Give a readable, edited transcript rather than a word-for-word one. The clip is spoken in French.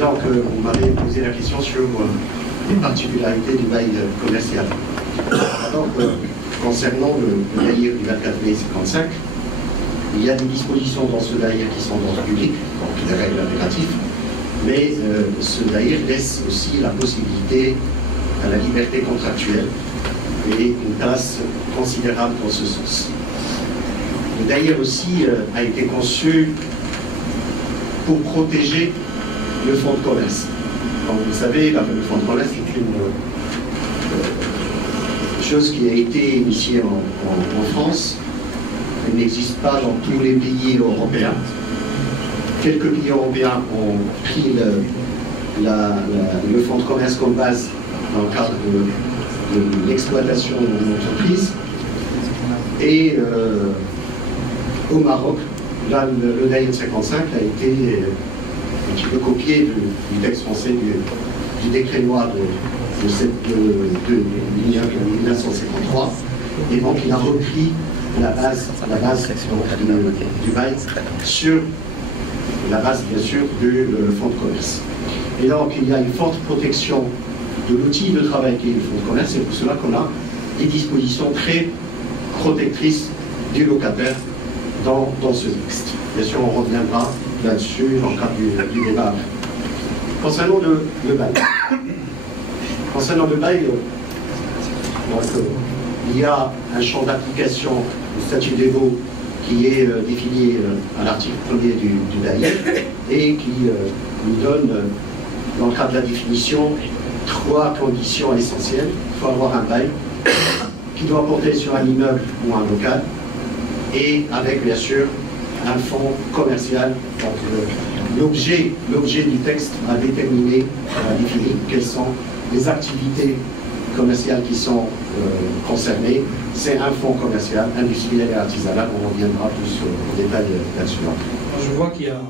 donc, vous m'avez posé la question sur les particularités du bail commercial. Alors, concernant le DAIR du 24 mai 55, il y a des dispositions dans ce DAIR qui sont d'ordre public, donc des règles impératives, mais ce DAIR laisse aussi la possibilité à la liberté contractuelle et une place considérable dans ce sens. Le DAIR aussi a été conçu pour protéger le fonds de commerce. Comme vous savez, le fonds de commerce est une chose qui a été initiée en France. Elle n'existe pas dans tous les pays européens. Quelques pays européens ont pris le fonds de commerce comme base dans le cadre de l'exploitation d'une entreprise. Et au Maroc, là, le DAIR 55 a été un petit peu copié du texte français du décret loi de 1953. Et donc, il a repris la base du bail sur la base, bien sûr, du fonds de commerce. Et donc, il y a une forte protection de l'outil de travail qui est le fonds de commerce. C'est pour cela qu'on a des dispositions très protectrices du locataire dans ce texte. Bien sûr, on reviendra là-dessus dans le cadre du débat. Concernant le bail. Concernant le bail, il y a un champ d'application du statut des baux qui est défini à l'article 1er du DAIR et qui nous donne, dans le cadre de la définition, 3 conditions essentielles. Il faut avoir un bail qui doit porter sur un immeuble ou un local et avec, bien sûr, un fonds commercial. Donc, l'objet du texte a déterminé, a défini quelles sont les activités commerciales qui sont concernées. C'est un fonds commercial, industriel et artisanal. On reviendra plus au détail là-dessus. Je vois qu'il y a